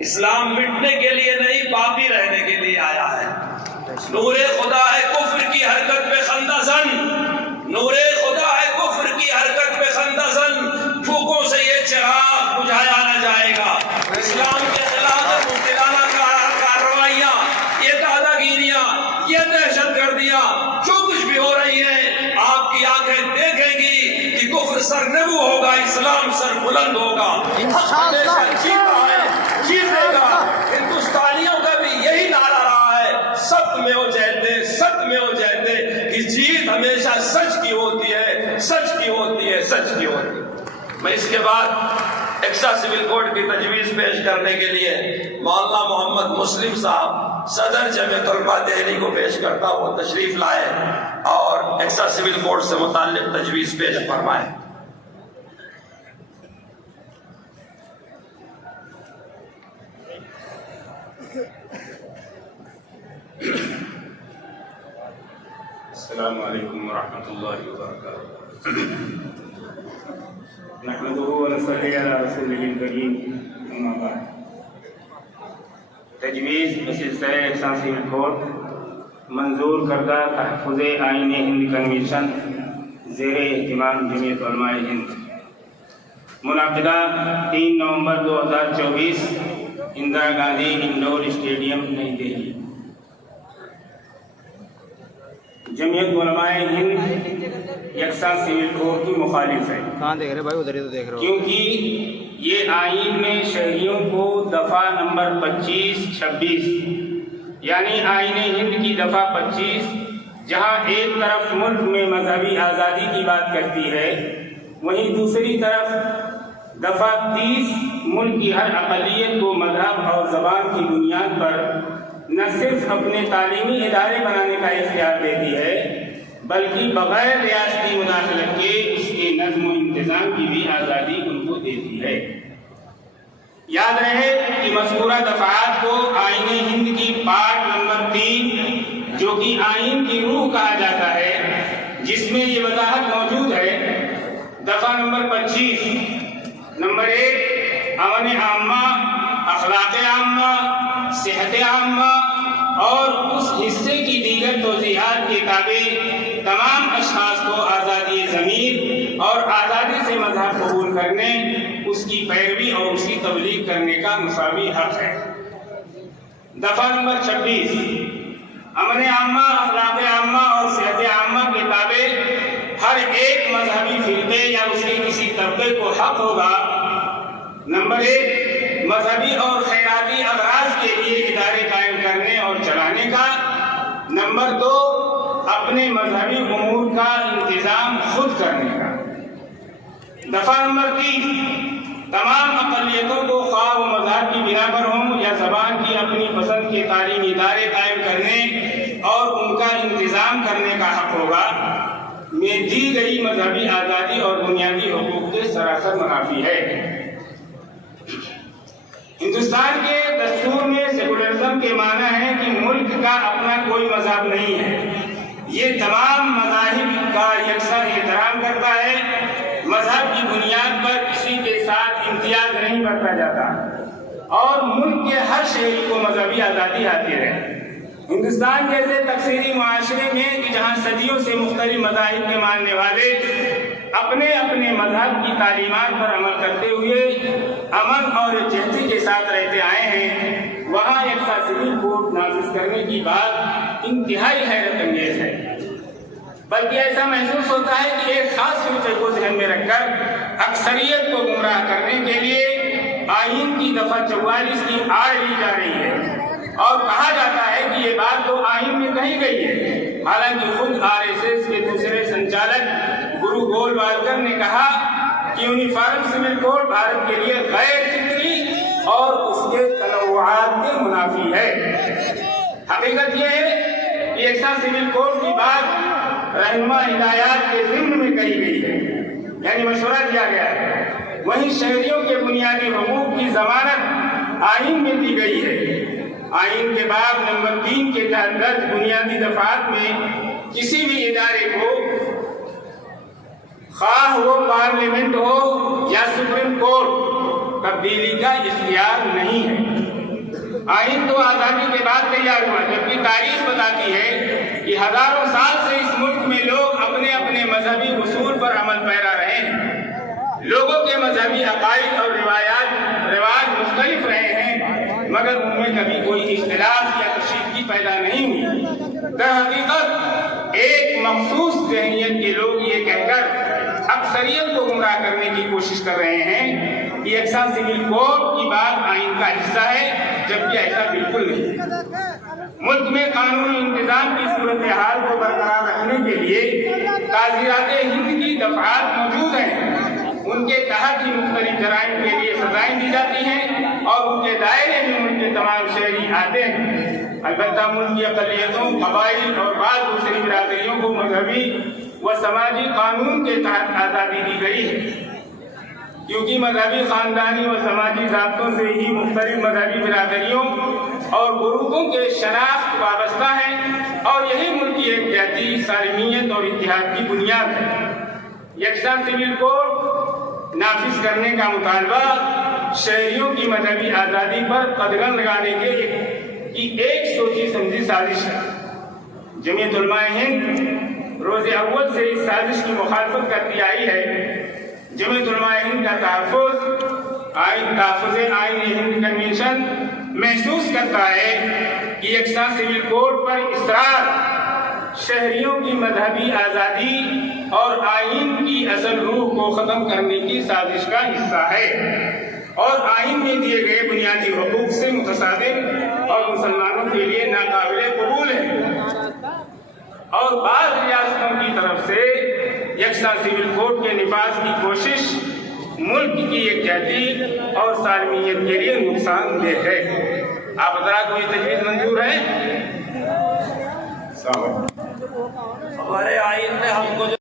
اسلام مٹنے کے لیے نہیں، باقی رہنے کے لیے آیا ہے۔ نور خدا ہے کفر کی حرکت پہ خندہ زن، نور خدا ہے کفر کی حرکت پہ خندہ زن، پھوکوں سے یہ چراغ بجھایا نہ جائے گا۔ اسلام کے خلاف مبتلانہ کارروائیاں، یہ دادا گیریاں، یہ دہشت گردیاں جو کچھ بھی ہو رہی ہے، آپ کی آنکھیں دیکھیں گی کہ کفر سر نگو ہوگا، اسلام سر بلند ہوگا، حق ہمیشہ جیتا ہے، جیتے گا۔ ہندوستانیوں کا بھی یہی نعرہ رہا ہے، ست میں ہو جیتے، ست میں ہو جیتے، کہ جیت ہمیشہ سچ کی ہوتی ہے، سچ کی ہوتی ہے، سچ کی ہوتی ہے۔ میں اس کے بعد ایکسا سول کوڈ کی تجویز پیش کرنے کے لیے مولانا محمد مسلم صاحب صدر جمعیت طلباء دہلی کو پیش کرتا ہوں، تشریف لائے اور ایکسا سول کوڈ سے متعلق تجویز پیش فرمائے۔ السلام علیکم ورحمۃ اللہ وبرکاتہ۔ نحمدہ ونصلی علی رسولہ الکریم، اما بعد۔ تجویز بسلسلہ ایکسا سول کوڈ منظور کردہ تحفظ آئین ہند کنونشن زیر اہتمام جمعیت علماء ہند، منعقدہ 3 نومبر 2024 اندرا گاندھی انڈور اسٹیڈیم نئی دہلی۔ جمعیت علماء ہند یکساں سول کوڈ کی مخالف ہے۔ کہاں دیکھ رہے بھائی؟ ادھر ہی تو دیکھ رہے ہو۔ کیونکہ یہ آئین میں شہریوں کو دفعہ نمبر 25-26 یعنی آئین ہند کی دفعہ 25 جہاں ایک طرف ملک میں مذہبی آزادی کی بات کرتی ہے، وہیں دوسری طرف دفعہ 30 ملک کی ہر اقلیت کو مذہب اور زبان کی بنیاد پر نہ صرف اپنے تعلیمی ادارے بنانے کا اختیار دیتی ہے بلکہ بغیر ریاستی مداخلت کے اس کے نظم و انتظام کی بھی آزادی ان کو دیتی ہے۔ یاد رہے کہ مذکورہ دفعات کو آئین ہند کی پارٹ نمبر 3 جو کہ آئین کی روح کہا جاتا ہے، جس میں یہ وضاحت موجود ہے۔ دفعہ نمبر 25 نمبر 1 امن عامہ، اخلاق عامہ، صحت عامہ اور اس حصے کی دیگر توضیحات کے تابع تمام اشخاص کو آزادی ضمیر اور آزادی سے مذہب قبول کرنے، اس کی پیروی اور اس کی تبلیغ کرنے کا مساوی حق ہے۔ دفعہ نمبر 26 امن عامہ، اخلاق عامہ اور صحت عامہ کے تابع ہر ایک مذہبی فرقے یا اس کے کسی طبقے کو حق ہوگا نمبر 1 مذہبی اور خیراتی اغراض کے لیے ادارے قائم کرنے اور چلانے کا، نمبر 2 اپنے مذہبی امور کا انتظام خود کرنے کا۔ دفعہ نمبر 3 تمام اقلیتوں کو خواہ و مذہب کی بنا پر ہوں یا زبان کی اپنی پسند کے تعلیمی ادارے قائم کرنے اور ان کا انتظام کرنے کا حق ہوگا، میں دی گئی مذہبی آزادی اور بنیادی حقوق کے سراسر منافی ہے۔ ہندوستان کے دستور میں سیکولرزم کے معنی ہے کہ ملک کا اپنا کوئی مذہب نہیں ہے، یہ تمام مذاہب کا یکساں احترام کرتا ہے، مذہب کی بنیاد پر کسی کے ساتھ امتیاز نہیں برتا جاتا اور ملک کے ہر شہری کو مذہبی آزادی حاصل ہے۔ ہندوستان جیسے تکثیری معاشرے میں کہ جہاں صدیوں سے مختلف مذاہب کے ماننے والے اپنے اپنے مذہب کی تعلیمات پر عمل کرتے ہوئے امن اور یکجہتی کے ساتھ رہتے آئے ہیں، وہاں ایکسا سول کوڈ نافذ کرنے کی بات انتہائی حیرت انگیز ہے، بلکہ ایسا محسوس ہوتا ہے کہ ایک خاص فرقے کو ذہن میں رکھ کر اکثریت کو گمراہ کرنے کے لیے آئین کی دفعہ 44 کی آڑ لی جا رہی ہے اور کہا جاتا ہے کہ یہ بات تو آئین میں کہی گئی ہے، حالانکہ خود RSS کے دوسرے سنچالک گرو گولوالکر نے کہا کہ یونیفارم سول کوڈ بھارت کے لیے غیر فطری اور اس کے تنوعات کے منافی ہے۔ حقیقت یہ ہے کہ ایکسا سول کوڈ کی بات رہنما ہدایات کے ضمن میں کہی گئی ہے، یعنی مشورہ دیا گیا ہے، وہیں شہریوں کے بنیادی حقوق کی ضمانت آئین میں دی گئی ہے۔ آئین کے باب نمبر 3 کے تحت درج بنیادی دفعات میں کسی بھی ادارے کو خواہ وہ پارلیمنٹ ہو یا سپریم کورٹ تبدیلی کا اختیار نہیں ہے۔ آئین تو آزادی کے بعد تیار ہوا، جبکہ تاریخ بتاتی ہے کہ ہزاروں سال سے اس ملک میں لوگ اپنے اپنے مذہبی اصول پر عمل پیرا رہے ہیں۔ لوگوں کے مذہبی عقائد اور رواج مختلف رہے ہیں، مگر ان میں کبھی کوئی اختلاف یا کشیدگی پیدا نہیں ہوئی۔ در حقیقت ایک مخصوص ذہنیت کے لوگ یہ کہہ کر اکثریت کو گمراہ کرنے کی کوشش کر رہے ہیں کہ یکساں سول کوڈ کی بات آئین کا حصہ ہے، جبکہ ایسا بالکل نہیں۔ ملک میں قانونی انتظام کی صورتحال کو برقرار رکھنے کے لیے تعزیرات ہند کی دفعات موجود ہیں۔ ان کے تحت ہی مختلف جرائم کے لیے سزائیں دی جاتی ہیں اور ان کے دائرے میں ملک کے تمام شہری آتے ہیں۔ البتہ ملک کی اقلیتوں، قبائل اور بعض دوسری برادریوں کو مذہبی و سماجی قانون کے تحت آزادی دی گئی ہے، کیونکہ مذہبی خاندانی و سماجی ضابطوں سے ہی مختلف مذہبی برادریوں اور گروپوں کے شناخت وابستہ ہے، اور یہی ملک کی یکجہتی، سالمیت اور اتحاد کی بنیاد ہے۔ یکساں سول کوڈ نافذ کرنے کا مطالبہ شہریوں کی مذہبی آزادی پر قدغن لگانے کی ایک سوچی سمجھی سازش ہے۔ جمعیت علماء ہند روز اول سے اس سازش کی مخالفت کرتی آئی ہے۔ جمعیت علماء ہند کا تحفظ آئین ہند کنونشن محسوس کرتا ہے کہ یکساں سول کوڈ پر اصرار شہریوں کی مذہبی آزادی اور آئین کی اصل روح کو ختم کرنے کی سازش کا حصہ ہے، اور آئین میں دیے گئے بنیادی حقوق سے متصادم اور مسلمانوں کے لیے ناقابل قبول ہے۔ اور بعض ریاستوں کی طرف سے یکساں سول کوڈ کے نفاذ کی کوشش ملک کی یکجہتی اور سالمیت کے لیے نقصان دہ ہے۔ آپ حضرات کو یہ تجویز منظور ہے؟ ہمارے آئین نے ہم کو